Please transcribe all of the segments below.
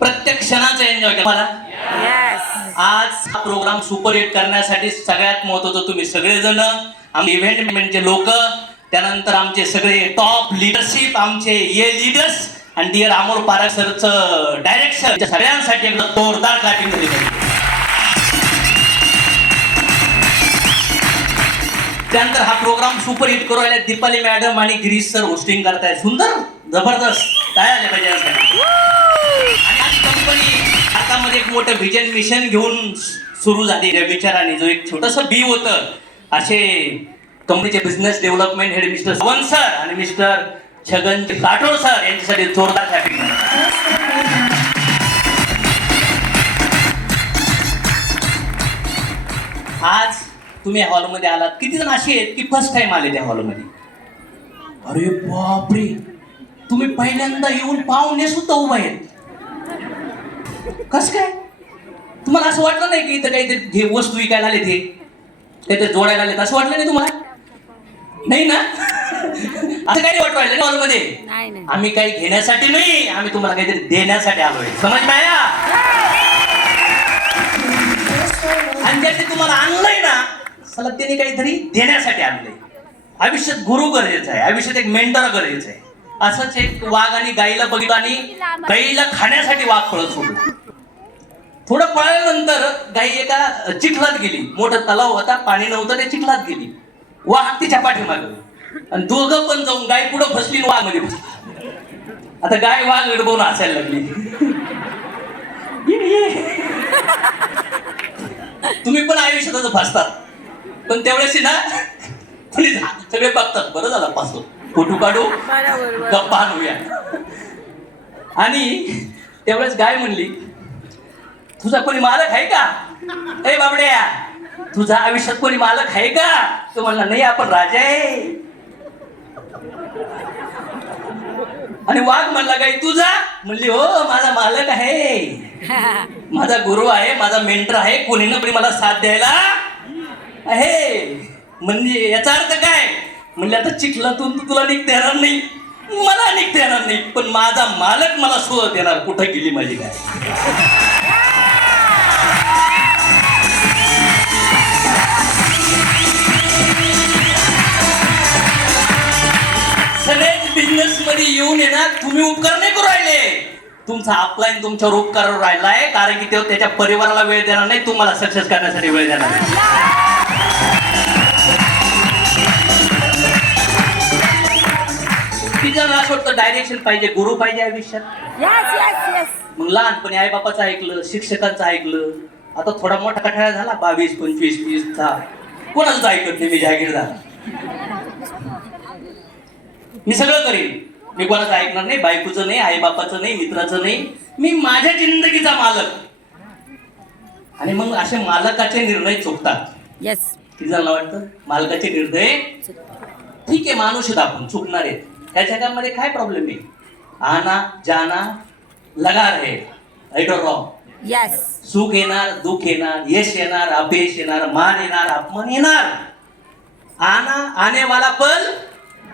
प्रत्येक क्षणाचा एन्जॉय केला मला. आज हा प्रोग्राम सुपर हिट करण्यासाठी सगळ्यात महत्वाचं तुम्ही सगळेजण, आमचे इव्हेंट मॅनेजमेंटचे लोक, त्यानंतर आमचे सगळे टॉप लिडरशिप, आमचे ये लीडर्स आणि डिअर अमोल पारख सरचं डायरेक्शन, सगळ्यांसाठी एक जोरदार क्लॅपिंग दिली. त्यानंतर हा प्रोग्राम सुपर हिट करू राहिले दीपाली मॅडम आणि गिरीश सर होस्टिंग करतायत. सुंदर, जबरदस्त, काय आले पाहिजे यासाठी. आणि आज कंपनी हातामध्ये एक मोठं विजन मिशन घेऊन सुरू झाली या विचाराने, जो एक छोटंसं बी होतं. असे कंपनीचे business development head mister Sawant sir आणि मिस्टर छगन राठोड सर यांच्यासाठी जोरदार क्लॅपिंग. आज तुम्ही हॉलमध्ये आलात, किती जण असे आहेत की फर्स्ट टाइम आले त्या हॉलमध्ये? अरे बापरे, तुम्ही पहिल्यांदा येऊन पाहुणे सुद्धा उभा आहेत. कस काय? तुम्हाला असं वाटलं नाही की इथं काहीतरी हे वस्तू विकायला आले, ते काहीतरी जोडायला आले, असं वाटलं नाही तुम्हाला? नाही ना? असं काही वाटू राहिलं हॉलमध्ये? आम्ही काही घेण्यासाठी नाही, आम्ही तुम्हाला काहीतरी देण्यासाठी आलोय. समज माया? आणि ज्याने तुम्हाला आणलंय ना, चला त्याने काहीतरी देण्यासाठी आणलंय. आयुष्यात गुरु गरजेचा आहे, आयुष्यात एक मेंटर गरजेचा आहे. असंच एक वाघ आणि गाईला बघितलं आणि गाईला खाण्यासाठी वाघ पळत सोडलं. थोडं पळाल्यानंतर गाई एका चिखलात गेली. मोठा तलाव होता, पाणी नव्हतं, त्या चिखलात गेली. वाघ तिच्या पाठीमागे आणि दोघं पण जाऊन गाय पुढं फसली, वाघ मध्ये फसली. आता गाय वाघ गडबडून हसायला लागली. तुम्ही पण आयुष्यात असं फसतात, पण तेवढ्याशी ना प्लीज सगळे बघतात, बरं झालं पासून फोटो काढू, गप्पा आणूया. आणि तेवढ्याच गाय म्हणली, तुझा कोणी मालक आहे का? ए बाबड्या, तुझा आयुष्यात कोणी मालक आहे का? तो म्हणला, नाही, आपण राजा आहे. आणि वाघ म्हणला, गाई तुझा? म्हणली, हो, माझा मालक आहे, माझा गुरु आहे, माझा मेंटर आहे, कोणी ना कोणी मला साथ द्यायला आहे. म्हणजे याचा अर्थ काय? म्हणजे आता चिखलातून तुला निघता येणार नाही, मला निघता येणार नाही, पण माझा मालक मला शोधत येणार, कुठं गेली माझी गाय. सगळेच बिझनेस मध्ये येऊन येणार, तुम्ही उपकार नाही करू राहिले. तुमचा अपलाईन तुमच्यावर उपकार राहिलाय, कारण की तो त्याच्या परिवाराला वेळ देणार नाही, तुम्हाला सक्सेस करण्यासाठी वेळ देणार नाही. तिचं असं वाटतं डायरेक्शन पाहिजे, गुरु पाहिजे आयुष्यात. मग लहानपणी आई बापाचं ऐकलं, शिक्षकांचं ऐकलं. आता थोडा मोठा कठाळा झाला, 22, 25, 30चा, कोणाच ऐकत नाही. मी जागीरदार, मी सगळं करीन, मी कोणाचं ऐकणार नाही, बायकोचं नाही, आई बापाचं नाही, मित्राचं नाही, मी माझ्या जिंदगीचा मालक. आणि मग असे मालकाचे निर्णय चुकतात. किती जणांना वाटतं मालकाचे निर्णय ठीक आहे, माणूस आहेत आपण, चुकणार आहेत, त्या जगामध्ये काय प्रॉब्लेम आहे? आना जाना लगा रहे, राईट और रॉंग? सुख येणार, दुःख येणार, यश येणार, अपयश येणार, मान येणार, अपमान येणार. आना आने वाला पल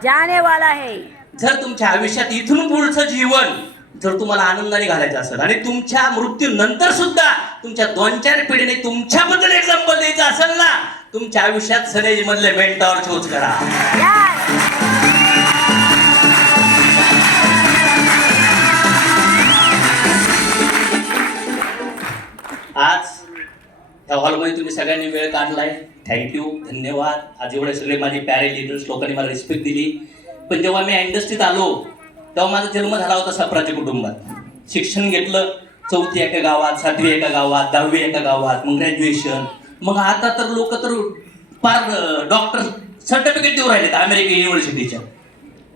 जाने वाला है. जर तुमच्या आयुष्यात इथून पुढचं जीवन जर तुम्हाला आनंदाने घालायचं असेल आणि तुमच्या मृत्यूनंतर सुद्धा तुमच्या 2-4 पिढीने तुमच्याबद्दल एक्झाम्पल द्यायचं असेल ना, तुमच्या आयुष्यात सनेज मधले मेंटॉर चूज करा. आज या हॉलमध्ये तुम्ही सगळ्यांनी वेळ काढलाय, थँक्यू, धन्यवाद. आज एवढे सगळे माझे प्यारे लिडर्स लोकांनी मला रिस्पेक्ट दिली. पण जेव्हा मी इंडस्ट्रीत आलो तेव्हा माझा जन्म झाला होता साप्राच्या कुटुंबात. शिक्षण घेतलं, 4थी एका गावात, 7वी एका गावात, 10वी एका गावात, मग ग्रॅज्युएशन. मग आता तर लोक तर फार डॉक्टर सर्टिफिकेट देऊ राहिले अमेरिकन युनिव्हर्सिटीच्या.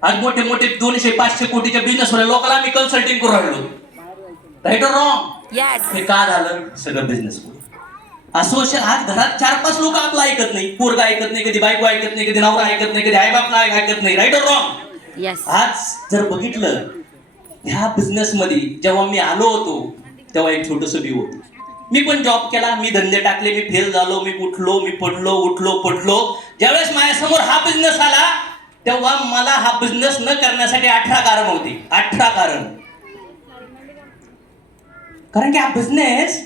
आज मोठे मोठे 200-500 कोटीच्या बिझनेसवाल्या लोकांना आम्ही कन्सल्टिंग करू राहिलो. राईट और रॉंग? हे का झालं? सगळं बिझनेस. असोशिएट आज घरात 4-5 लोक आपलं ऐकत नाही, पोरगा ऐकत नाही, कधी बायको ऐकत नाही, कधी नवरा ऐकत नाही, कधी आईबाप नाही ऐकत नाही. राईट और रॉंग? आज जर बघितलं ह्या बिझनेस मध्ये जेव्हा मी आलो होतो तेव्हा एक छोटस बी होतं. मी पण जॉब केला, मी धंदे टाकले, मी फेल झालो, मी उठलो, मी पडलो, उठलो पडलो. ज्यावेळेस माझ्यासमोर हा बिझनेस आला तेव्हा मला हा बिझनेस न करण्यासाठी 18 कारण होती. 18 कारण. कारण की हा बिझनेस